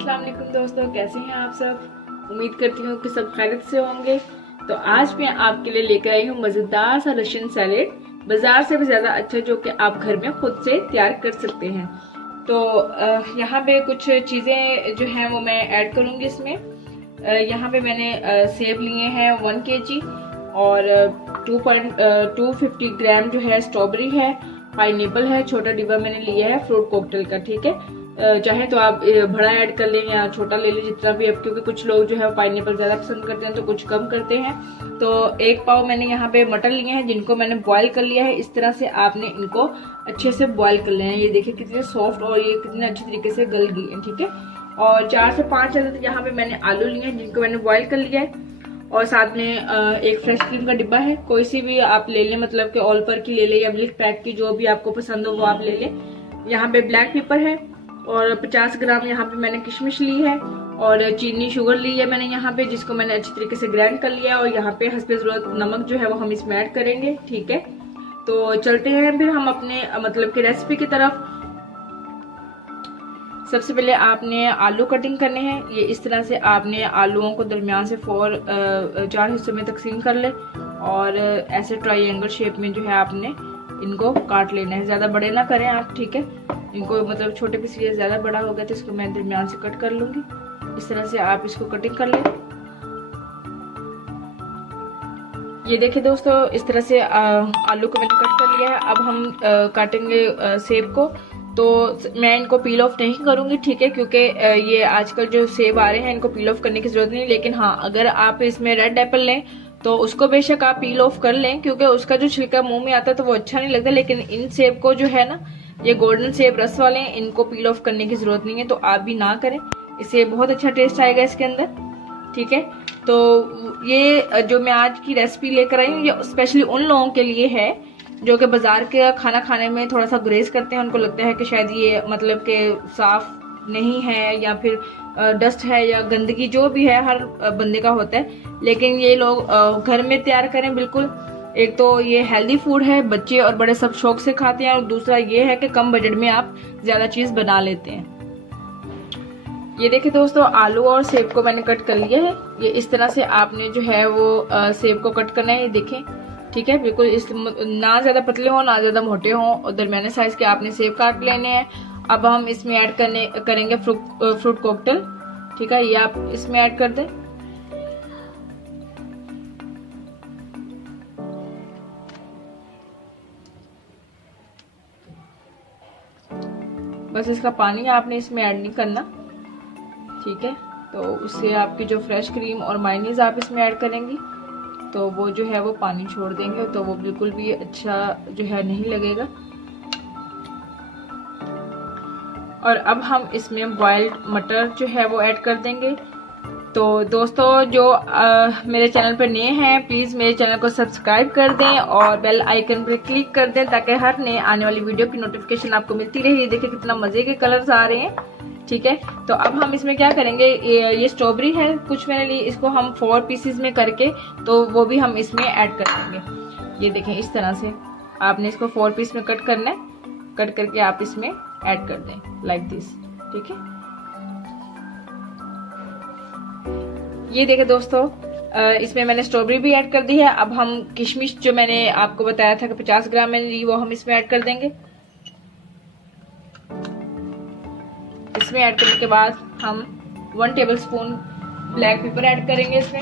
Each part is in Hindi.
अस्सलाम वालेकुम दोस्तों, कैसे हैं आप सब। उम्मीद करती हूँ कि सब खैरियत से होंगे। तो आज मैं आपके लिए लेकर आई हूँ मज़ेदार सा रशियन सैलेड, बाजार से भी ज़्यादा अच्छा, जो कि आप घर में खुद से तैयार कर सकते हैं। तो यहाँ पे कुछ चीज़ें जो हैं वो मैं ऐड करूँगी इसमें। यहाँ पे मैंने सेब लिए हैं 1 kg और 250 ग्राम जो है स्ट्रॉबेरी है, पाइनएप्पल है, छोटा डिब्बा मैंने लिया है फ्रूट कॉकटेल का। ठीक है, चाहे तो आप बड़ा ऐड कर लें या छोटा ले लें, जितना भी अब, क्योंकि कुछ लोग जो है पाइनएप्पल ज़्यादा पसंद करते हैं तो कुछ कम करते हैं। तो 1 पाव मैंने यहाँ पे मटर लिए हैं, जिनको मैंने बॉईल कर लिया है। इस तरह से आपने इनको अच्छे से बॉईल कर लेना है। ये देखिए कितने सॉफ्ट और ये कितने अच्छे तरीके से गल गई है। ठीक है, और 4 से 5 अदद यहाँ पे मैंने आलू लिए हैं, जिनको मैंने बॉईल कर लिया है। और साथ में एक फ्रेश क्रीम का डिब्बा है, कोई सी भी आप ले लें, मतलब कि ऑल पर की ले लें या मिल्क पैक की, जो भी आपको पसंद हो वो आप ले लें। यहाँ पे ब्लैक पेपर है और 50 ग्राम यहाँ पे मैंने किशमिश ली है और चीनी शुगर ली है मैंने यहाँ पे, जिसको मैंने अच्छी तरीके से ग्राइंड कर लिया है। और यहाँ पे हस्बे ज़रूरत नमक जो है वो हम इसमें ऐड करेंगे। ठीक है, तो चलते हैं फिर हम अपने मतलब की रेसिपी की तरफ। सबसे पहले आपने आलू कटिंग करने हैं। ये इस तरह से आपने आलूओं को दरमियान से 4 हिस्सों में तकसीम कर ले और ऐसे ट्रायंगल शेप में जो है आपने इनको काट लेना है। ज़्यादा बड़े ना करें आप। ठीक है, इनको मतलब छोटे पीस लिए, ज़्यादा बड़ा हो गया तो इसको मैं दरमियान से कट कर लूँगी। इस तरह से आप इसको कटिंग कर लें। ये देखिए दोस्तों, इस तरह से आलू को मैंने कट कर लिया है। अब हम काटेंगे सेब को। तो मैं इनको पील ऑफ नहीं करूंगी, ठीक है, क्योंकि ये आजकल जो सेब आ रहे हैं इनको पील ऑफ करने की जरूरत नहीं। लेकिन हाँ, अगर आप इसमें रेड एप्पल लें तो उसको बेशक आप पील ऑफ कर लें, क्योंकि उसका जो छिलका मुंह में आता है तो वो अच्छा नहीं लगता। लेकिन इन सेब को जो है ना, ये गोल्डन सेब रस वाले हैं, इनको पील ऑफ करने की जरूरत नहीं है, तो आप भी ना करें। इससे बहुत अच्छा टेस्ट आएगा इसके अंदर। ठीक है, तो ये जो मैं आज की रेसिपी लेकर आई हूँ ये स्पेशली उन लोगों के लिए है जो कि बाजार के खाना खाने में थोड़ा सा गुरेज करते हैं। उनको लगता है कि शायद ये मतलब कि साफ नहीं है या फिर डस्ट है या गंदगी जो भी है, हर बंदे का होता है। लेकिन ये लोग घर में तैयार करें बिल्कुल। एक तो ये हेल्दी फूड है, बच्चे और बड़े सब शौक से खाते हैं, और दूसरा ये है कि कम बजट में आप ज्यादा चीज बना लेते हैं। ये देखिए दोस्तों, आलू और सेब को मैंने कट कर लिया है। ये इस तरह से आपने जो है वो सेब को कट करना है। ये देखें, ठीक है, बिल्कुल इस ना ज्यादा पतले हो ना ज्यादा मोटे हो, और दरमियाने साइज के आपने सेब काट लेने हैं। अब हम इसमें ऐड करेंगे फ्रूट कॉकटेल। ठीक है, ये आप इसमें ऐड कर दें। बस इसका पानी आपने इसमें ऐड नहीं करना। ठीक है, तो उससे आपकी जो फ्रेश क्रीम और मायोनीज आप इसमें ऐड करेंगी तो वो जो है वो पानी छोड़ देंगे, तो वो बिल्कुल भी अच्छा जो है नहीं लगेगा। और अब हम इसमें बॉइल्ड मटर जो है वो ऐड कर देंगे। तो दोस्तों, जो मेरे चैनल पर नए हैं, प्लीज़ मेरे चैनल को सब्सक्राइब कर दें और बेल आइकन पर क्लिक कर दें, ताकि हर नए आने वाली वीडियो की नोटिफिकेशन आपको मिलती रहे। देखिए कितना मज़े के कलर्स आ रहे हैं। ठीक है, तो अब हम इसमें क्या करेंगे, ये स्ट्रॉबेरी है कुछ मैंने ली, इसको हम 4 पीसेस में करके तो वो भी हम इसमें ऐड कर देंगे। ये देखें, इस तरह से आपने इसको 4 पीस में कट करना है। कट करके आप इसमें ऐड कर दें लाइक दिस। ठीक है, ये देखें दोस्तों, इसमें मैंने स्ट्रॉबेरी भी ऐड कर दी है। अब हम किशमिश जो मैंने आपको बताया था कि 50 ग्राम मैंने ली, वो हम इसमें ऐड कर देंगे। इसमें ऐड करने के बाद हम 1 टेबलस्पून ब्लैक पेपर ऐड करेंगे इसमें।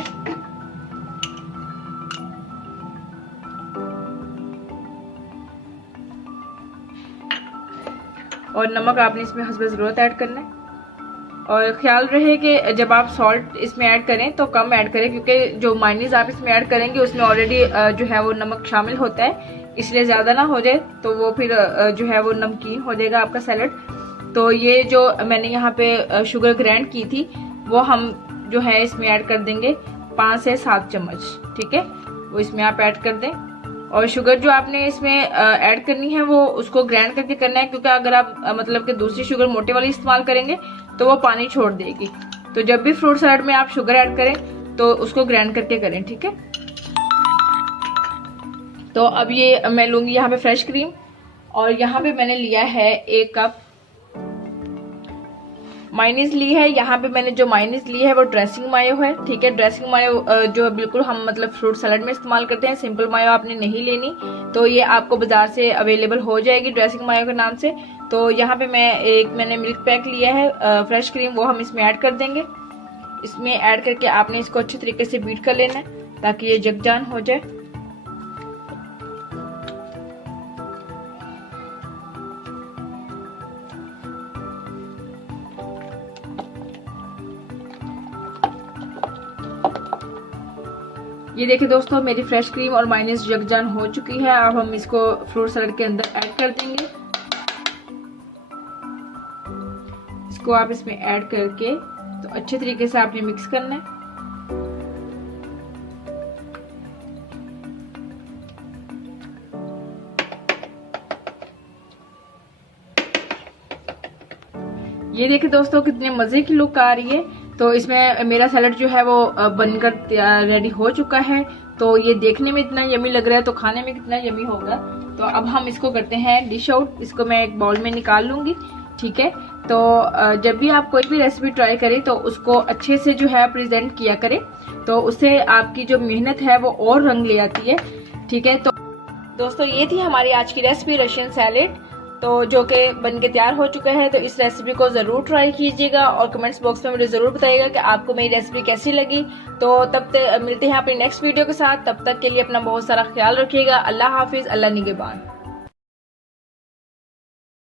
और नमक आपने इसमें हस्बे ज़रूरत ऐड करना है। और ख्याल रहे कि जब आप सॉल्ट इसमें ऐड करें तो कम ऐड करें, क्योंकि जो मायोनीज आप इसमें ऐड करेंगे उसमें ऑलरेडी जो है वो नमक शामिल होता है, इसलिए ज़्यादा ना हो जाए तो वो फिर जो है वो नमकीन हो जाएगा आपका सैलेड। तो ये जो मैंने यहाँ पे शुगर ग्राइंड की थी वो हम जो है इसमें ऐड कर देंगे 5 से 7 चम्मच। ठीक है, वो इसमें आप ऐड कर दें। और शुगर जो आपने इसमें ऐड करनी है वो उसको ग्राइंड करके करना है, क्योंकि अगर आप मतलब कि दूसरी शुगर मोटे वाली इस्तेमाल करेंगे तो वो पानी छोड़ देगी। तो जब भी फ्रूट सलाद में आप शुगर ऐड करें तो उसको ग्राइंड करके करें। ठीक है, तो अब ये मैं लूंगी यहाँ पे फ्रेश क्रीम, और यहाँ पे मैंने लिया है 1 कप मायोनीज ली है। यहाँ पे मैंने जो मायोनीज ली है वो ड्रेसिंग मायो है, ठीक है। ड्रेसिंग मायो जो बिल्कुल हम मतलब फ्रूट सलाद में इस्तेमाल करते हैं, सिंपल मायो आपने नहीं लेनी, तो ये आपको बाजार से अवेलेबल हो जाएगी ड्रेसिंग मायो के नाम से। तो यहाँ पे मैंने मिल्क पैक लिया है फ्रेश क्रीम, वो हम इसमें ऐड कर देंगे। इसमें ऐड करके आपने इसको अच्छे तरीके से बीट कर लेना है ताकि ये जगजान हो जाए। ये देखिए दोस्तों, मेरी फ्रेश क्रीम और मायोनीज जगजान हो चुकी है। अब हम इसको फ्रूट सलाद के अंदर ऐड कर देंगे। इसको आप इसमें ऐड करके तो अच्छे तरीके से आपने मिक्स करना है। ये देखिए दोस्तों, कितने मजे की लुक आ रही है। तो इसमें मेरा सैलेड जो है वो बनकर रेडी हो चुका है। तो ये देखने में इतना यमी लग रहा है, तो खाने में कितना यमी होगा। तो अब हम इसको करते हैं डिश आउट। इसको मैं एक बाउल में निकाल लूंगी, ठीक है। तो जब भी आप कोई भी रेसिपी ट्राई करें तो उसको अच्छे से जो है प्रेजेंट किया करें, तो उससे आपकी जो मेहनत है वो और रंग ले आती है, ठीक है। तो दोस्तों, ये थी हमारी आज की रेसिपी रशियन सैलेड, तो जो कि बन के तैयार हो चुका है। तो इस रेसिपी को जरूर ट्राई कीजिएगा और कमेंट्स बॉक्स में मुझे जरूर बताइएगा कि आपको मेरी रेसिपी कैसी लगी। तो तब तक मिलते हैं अपनी नेक्स्ट वीडियो के साथ। तब तक के लिए अपना बहुत सारा ख्याल रखिएगा। अल्लाह हाफिज, अल्लाह निगहबान।